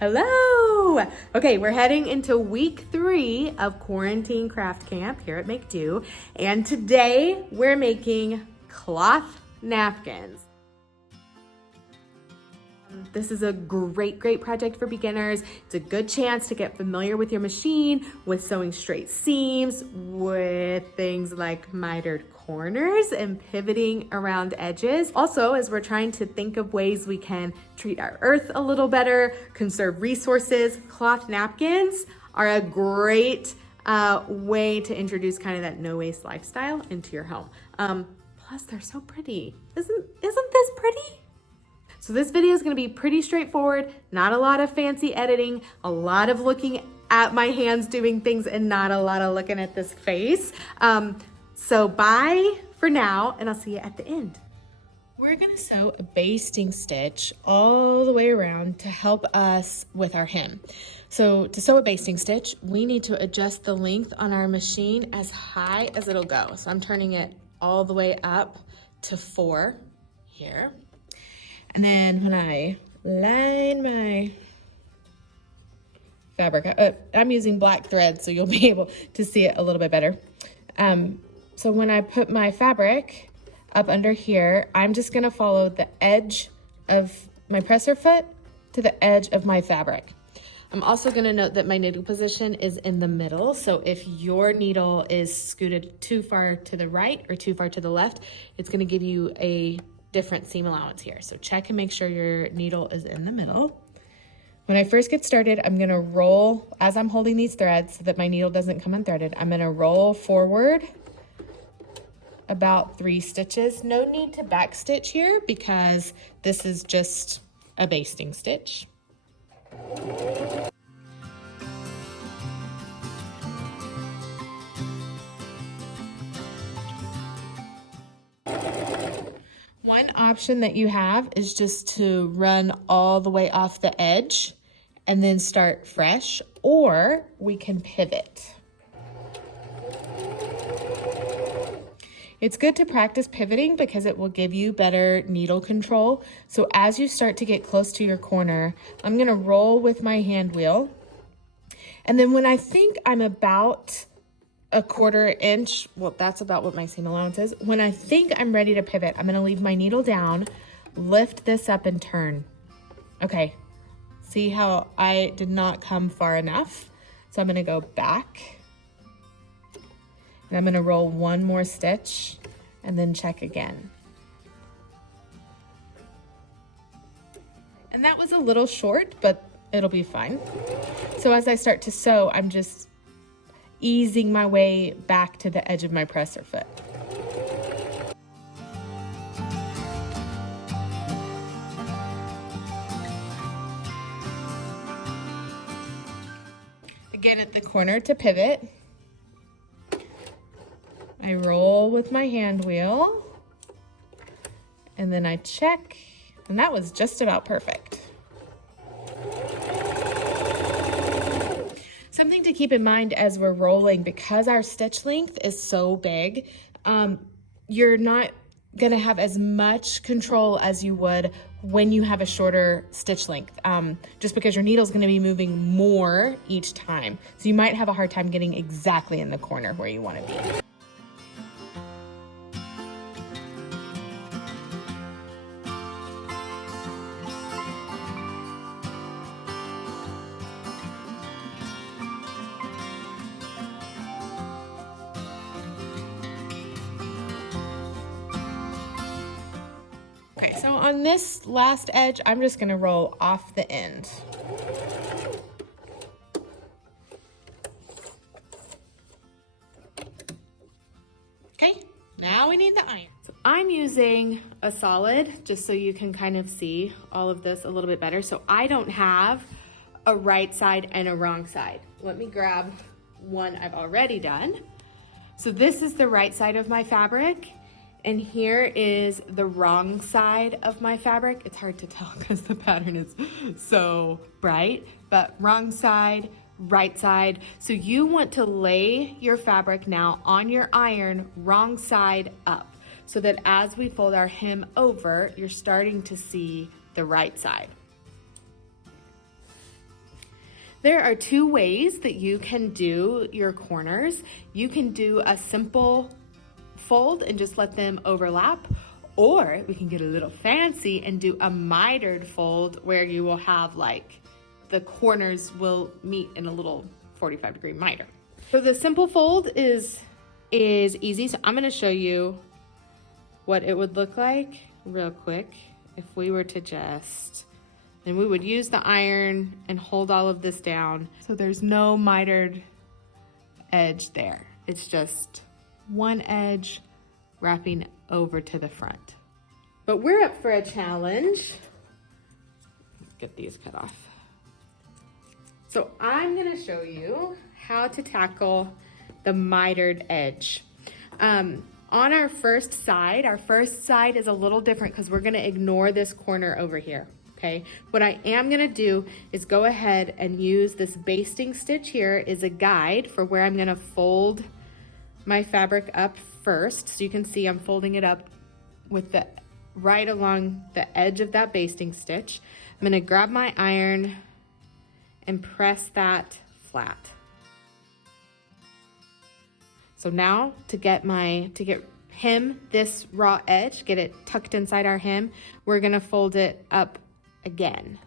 Hello! Okay, we're heading into week 3 of quarantine craft camp here at Make.Do, and today we're making cloth napkins. This is a great project for beginners. It's a good chance to get familiar with your machine, with sewing straight seams, with things like mitered corners and pivoting around edges. Also, as we're trying to think of ways we can treat our earth a little better, conserve resources, cloth napkins are a great way to introduce kind of that no waste lifestyle into your home. Plus, they're so pretty. Isn't this pretty? So this video is going to be pretty straightforward, not a lot of fancy editing, a lot of looking at my hands doing things and not a lot of looking at this face. So bye for now, and I'll see you at the end. We're going to sew a basting stitch all the way around to help us with our hem. So to sew a basting stitch, we need to adjust the length on our machine as high as it'll go. So I'm turning it all the way up to 4 here. And then when I line my fabric, I'm using black thread so you'll be able to see it a little bit better. So when I put my fabric up under here, I'm just gonna follow the edge of my presser foot to the edge of my fabric. I'm also gonna note that my needle position is in the middle. So if your needle is scooted too far to the right or too far to the left, it's gonna give you a different seam allowance here. So check and make sure your needle is in the middle. When I first get started, I'm gonna roll, as I'm holding these threads so that my needle doesn't come unthreaded, I'm gonna roll forward about 3 stitches. No need to back stitch here because this is just a basting stitch. One option that you have is just to run all the way off the edge and then start fresh, or we can pivot. It's good to practice pivoting because it will give you better needle control. So as you start to get close to your corner, I'm gonna roll with my hand wheel. And then when I think I'm about a 1/4 inch, well, that's about what my seam allowance is. When I think I'm ready to pivot, I'm gonna leave my needle down, lift this up and turn. Okay, see how I did not come far enough? So I'm gonna go back and I'm gonna roll 1 more stitch and then check again. And that was a little short, but it'll be fine. So as I start to sew, I'm just easing my way back to the edge of my presser foot. Again, at the corner to pivot, I roll with my hand wheel and then I check, and that was just about perfect. Something to keep in mind as we're rolling, because our stitch length is so big, you're not gonna have as much control as you would when you have a shorter stitch length, just because your needle's gonna be moving more each time. So you might have a hard time getting exactly in the corner where you wanna be. Okay, so on this last edge, I'm just gonna roll off the end. Okay, now we need the iron. So I'm using a solid just so you can kind of see all of this a little bit better. So I don't have a right side and a wrong side. Let me grab one I've already done. So this is the right side of my fabric, and here is the wrong side of my fabric. It's hard to tell because the pattern is so bright, but wrong side, right side. So you want to lay your fabric now on your iron wrong side up, so that as we fold our hem over, you're starting to see the right side. There are two ways that you can do your corners. You can do a simple fold and just let them overlap, or we can get a little fancy and do a mitered fold where you will have like the corners will meet in a little 45-degree miter. So the simple fold is easy. So I'm gonna show you what it would look like real quick if we were to just, and we would use the iron and hold all of this down. So there's no mitered edge there. It's just one edge wrapping over to the front. But we're up for a challenge. Let's get these cut off. So I'm gonna show you how to tackle the mitered edge. On our first side is a little different because we're gonna ignore this corner over here, okay? What I am gonna do is go ahead and use this basting stitch here as a guide for where I'm gonna fold my fabric up first. So you can see I'm folding it up with the right along the edge of that basting stitch. I'm gonna grab my iron and press that flat. So now to get hem this raw edge, get it tucked inside our hem, we're gonna fold it up again.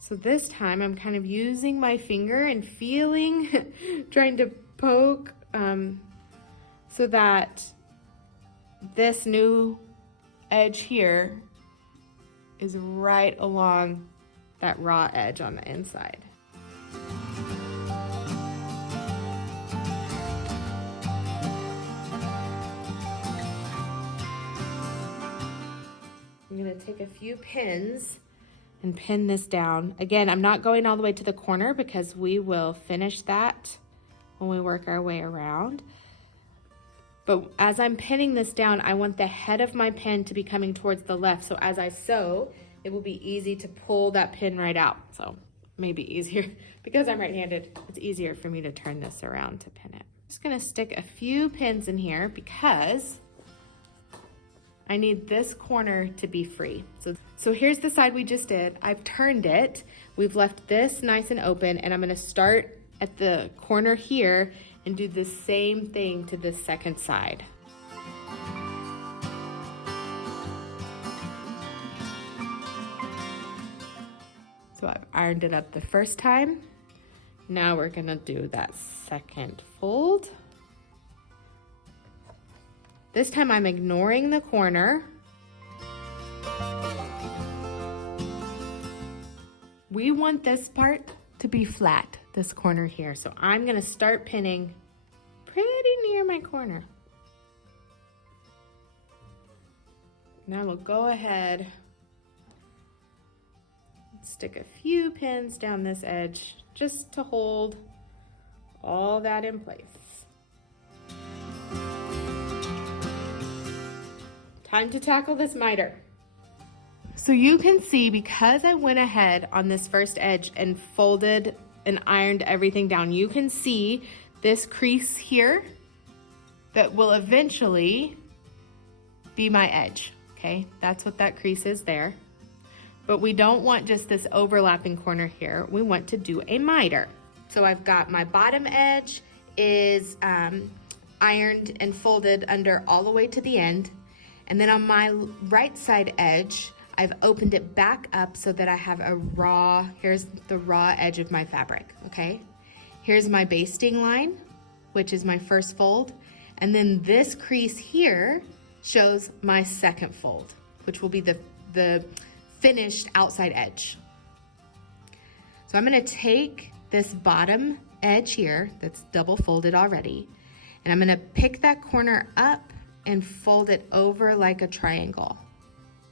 So this time I'm kind of using my finger and feeling, trying to poke so that this new edge here is right along that raw edge on the inside. I'm gonna take a few pins and pin this down. Again, I'm not going all the way to the corner because we will finish that when we work our way around. But as I'm pinning this down, I want the head of my pin to be coming towards the left. So as I sew, it will be easy to pull that pin right out. So maybe easier, because I'm right-handed, it's easier for me to turn this around to pin it. Just gonna stick a few pins in here because I need this corner to be free. So here's the side we just did. I've turned it. We've left this nice and open, and I'm gonna start at the corner here and do the same thing to the second side. So I've ironed it up the first time. Now we're gonna do that second fold. This time I'm ignoring the corner. We want this part to be flat, this corner here. So I'm gonna start pinning pretty near my corner. Now we'll go ahead, stick a few pins down this edge just to hold all that in place. Time to tackle this miter. So you can see, because I went ahead on this first edge and folded and ironed everything down, you can see this crease here that will eventually be my edge, okay? That's what that crease is there. But we don't want just this overlapping corner here. We want to do a miter. So I've got my bottom edge is ironed and folded under all the way to the end. And then on my right side edge, I've opened it back up so that I have a raw, here's the raw edge of my fabric, okay? Here's my basting line, which is my first fold. And then this crease here shows my second fold, which will be the finished outside edge. So I'm gonna take this bottom edge here that's double folded already, and I'm gonna pick that corner up and fold it over like a triangle.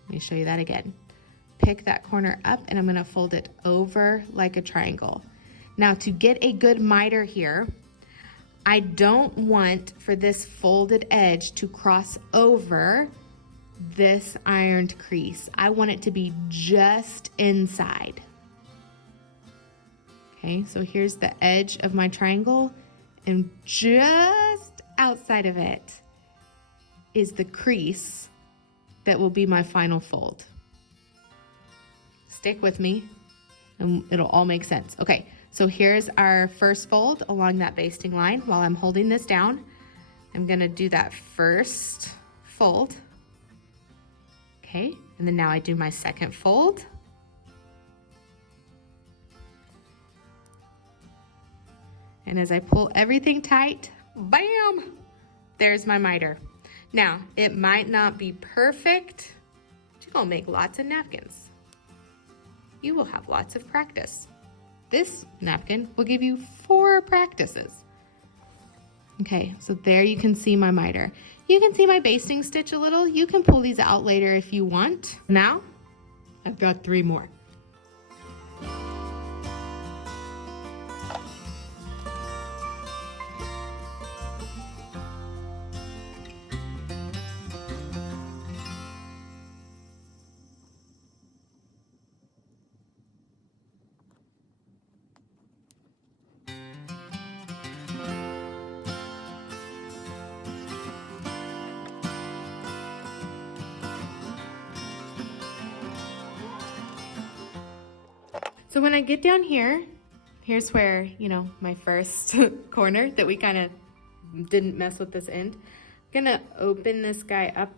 Let me show you that again. Pick that corner up and I'm gonna fold it over like a triangle. Now to get a good miter here, I don't want for this folded edge to cross over this ironed crease. I want it to be just inside. Okay, so here's the edge of my triangle, and just outside of it is the crease that will be my final fold. Stick with me. and it'll all make sense. Okay, so here's our first fold along that basting line. While I'm holding this down, I'm gonna do that first fold. Okay, and then now I do my second fold. And as I pull everything tight, bam, there's my miter. Now, it might not be perfect, but you're gonna make lots of napkins. You will have lots of practice. This napkin will give you 4 practices. Okay, so there you can see my miter. You can see my basting stitch a little. You can pull these out later if you want. Now, I've got 3 more. So when I get down here, here's where, you know, my first corner that we kind of didn't mess with this end. I'm gonna open this guy up,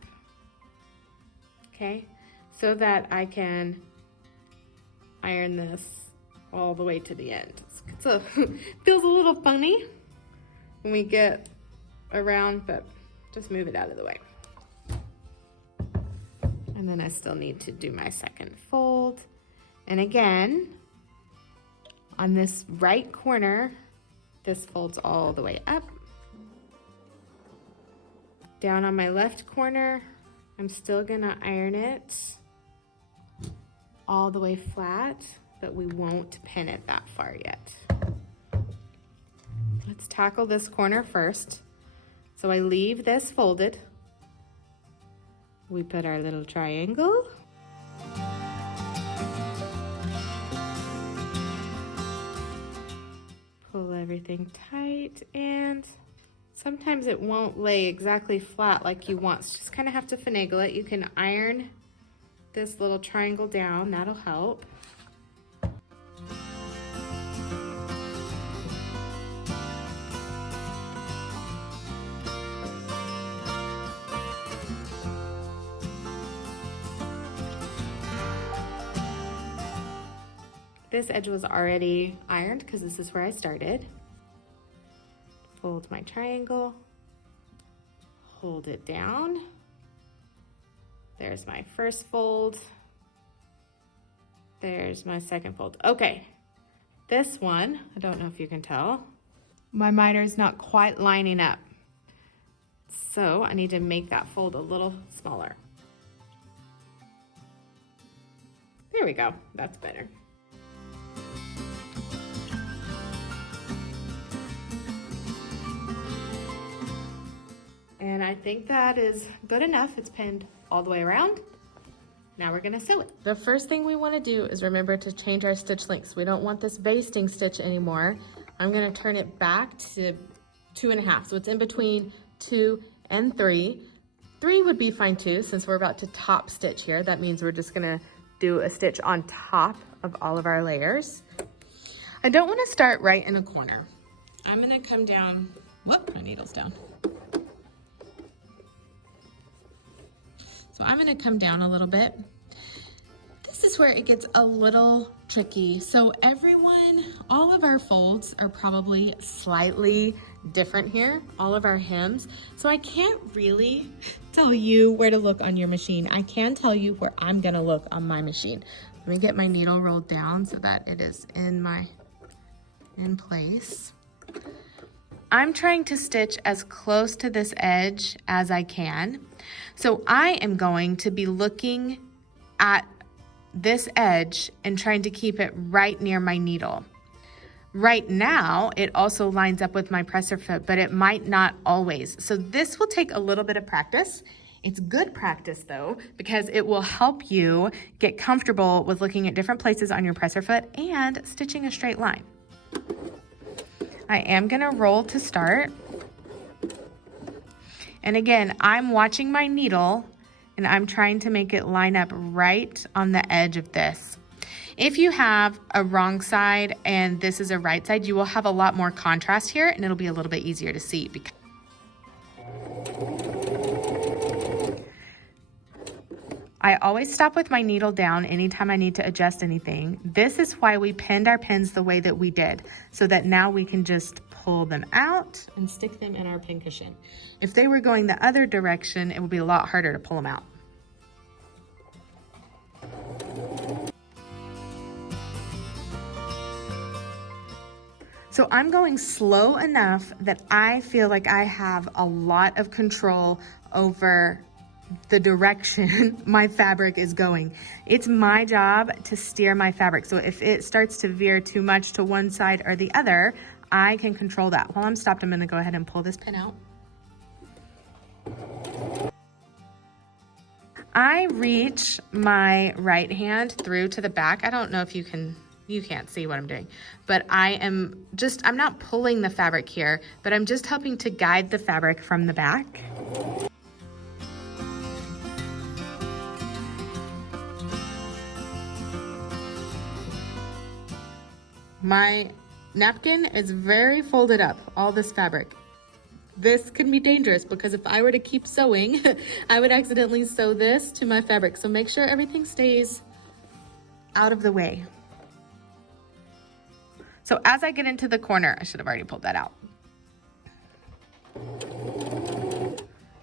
okay, so that I can iron this all the way to the end. Feels a little funny when we get around, but just move it out of the way. And then I still need to do my second fold. And again, on this right corner, this folds all the way up. Down on my left corner, I'm still gonna iron it all the way flat, but we won't pin it that far yet. Let's tackle this corner first. So I leave this folded. We put our little triangle. Pull everything tight, and sometimes it won't lay exactly flat like you want, so just kind of have to finagle it. You can iron this little triangle down, that'll help. This edge was already ironed because this is where I started. Fold my triangle, hold it down. There's my first fold. There's my second fold. Okay, this one, I don't know if you can tell, my miter is not quite lining up. So I need to make that fold a little smaller. There we go, that's better. And I think that is good enough. It's pinned all the way around. Now we're gonna sew it. The first thing we wanna do is remember to change our stitch lengths. We don't want this basting stitch anymore. I'm gonna turn it back to 2.5. So it's in between 2 and 3. 3 would be fine too, since we're about to top stitch here. That means we're just gonna do a stitch on top of all of our layers. I don't wanna start right in a corner. I'm gonna come down, whoop, my needle's down. So I'm gonna come down a little bit. This is where it gets a little tricky. So all of our folds are probably slightly different here, all of our hems. So I can't really tell you where to look on your machine. I can tell you where I'm gonna look on my machine. Let me get my needle rolled down so that it is in place. I'm trying to stitch as close to this edge as I can. So I am going to be looking at this edge and trying to keep it right near my needle. Right now, it also lines up with my presser foot, but it might not always. So this will take a little bit of practice. It's good practice though, because it will help you get comfortable with looking at different places on your presser foot and stitching a straight line. I am gonna roll to start. And again, I'm watching my needle and I'm trying to make it line up right on the edge of this. If you have a wrong side and this is a right side, you will have a lot more contrast here and it'll be a little bit easier to see. I always stop with my needle down anytime I need to adjust anything. This is why we pinned our pins the way that we did, so that now we can just pull them out and stick them in our pin cushion. If they were going the other direction, it would be a lot harder to pull them out. So I'm going slow enough that I feel like I have a lot of control over the direction my fabric is going. It's my job to steer my fabric. So if it starts to veer too much to one side or the other, I can control that. While I'm stopped, I'm gonna go ahead and pull this pin out. I reach my right hand through to the back. I don't know if you can't see what I'm doing, but I'm not pulling the fabric here, but I'm just helping to guide the fabric from the back. My napkin is very folded up, all this fabric. This can be dangerous because if I were to keep sewing, I would accidentally sew this to my fabric. So make sure everything stays out of the way. So as I get into the corner, I should have already pulled that out.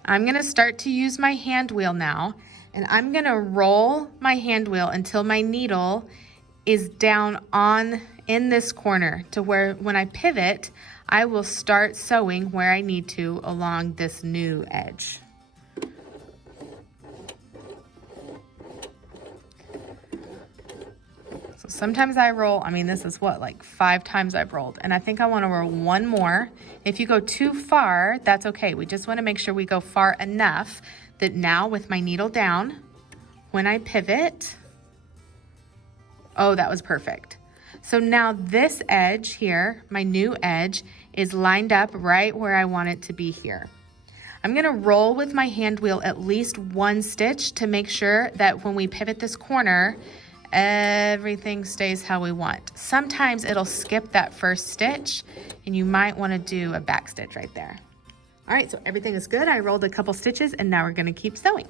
I'm gonna start to use my hand wheel now, and I'm gonna roll my hand wheel until my needle is down in this corner to where when I pivot, I will start sewing where I need to along this new edge. So sometimes I roll, this is what, like 5 times I've rolled, and I think I want to roll one more. If you go too far, that's okay. We just want to make sure we go far enough that now with my needle down, when I pivot, oh, that was perfect. So now this edge here, my new edge, is lined up right where I want it to be here. I'm gonna roll with my hand wheel at least 1 stitch to make sure that when we pivot this corner, everything stays how we want. Sometimes it'll skip that first stitch and you might wanna do a back stitch right there. All right, so everything is good. I rolled a couple stitches and now we're gonna keep sewing.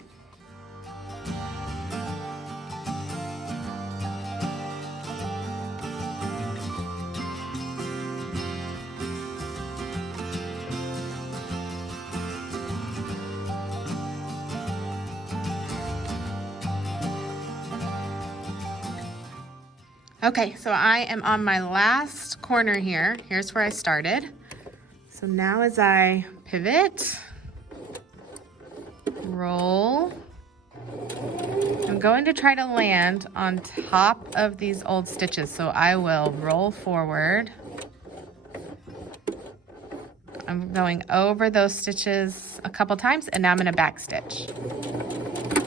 Okay, so I am on my last corner here. Here's where I started. So now as I pivot, roll, I'm going to try to land on top of these old stitches. So I will roll forward. I'm going over those stitches a couple times and now I'm gonna back stitch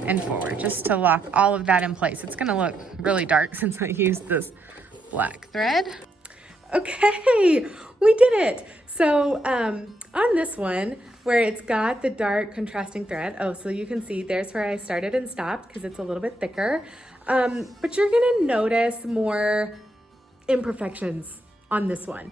and forward just to lock all of that in place. It's gonna look really dark since I used this black thread. Okay, we did it. So on this one, where it's got the dark contrasting thread, so you can see there's where I started and stopped because it's a little bit thicker. But you're gonna notice more imperfections on this one.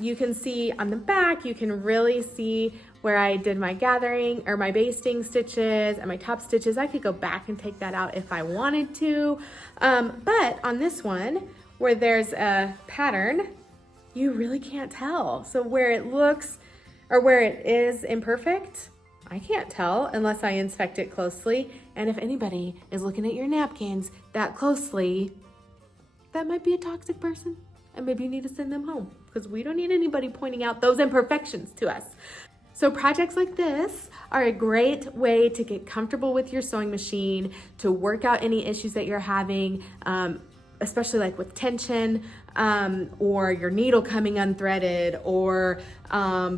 You can see on the back, you can really see where I did my gathering or my basting stitches and my top stitches. I could go back and take that out if I wanted to. But on this one, where there's a pattern, you really can't tell. So where it looks, or where it is imperfect, I can't tell unless I inspect it closely. And if anybody is looking at your napkins that closely, that might be a toxic person. And maybe you need to send them home because we don't need anybody pointing out those imperfections to us. So projects like this are a great way to get comfortable with your sewing machine, to work out any issues that you're having, especially like with tension, or your needle coming unthreaded, or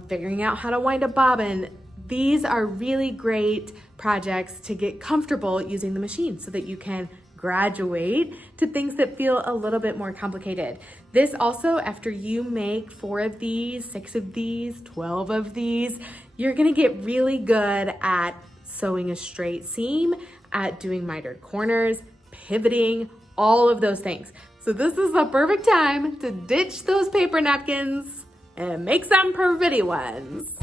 figuring out how to wind a bobbin. These are really great projects to get comfortable using the machine so that you can graduate to things that feel a little bit more complicated. This also, after you make 4 of these, 6 of these, 12 of these, you're gonna get really good at sewing a straight seam, at doing mitered corners, pivoting, all of those things. So this is the perfect time to ditch those paper napkins and make some pretty ones.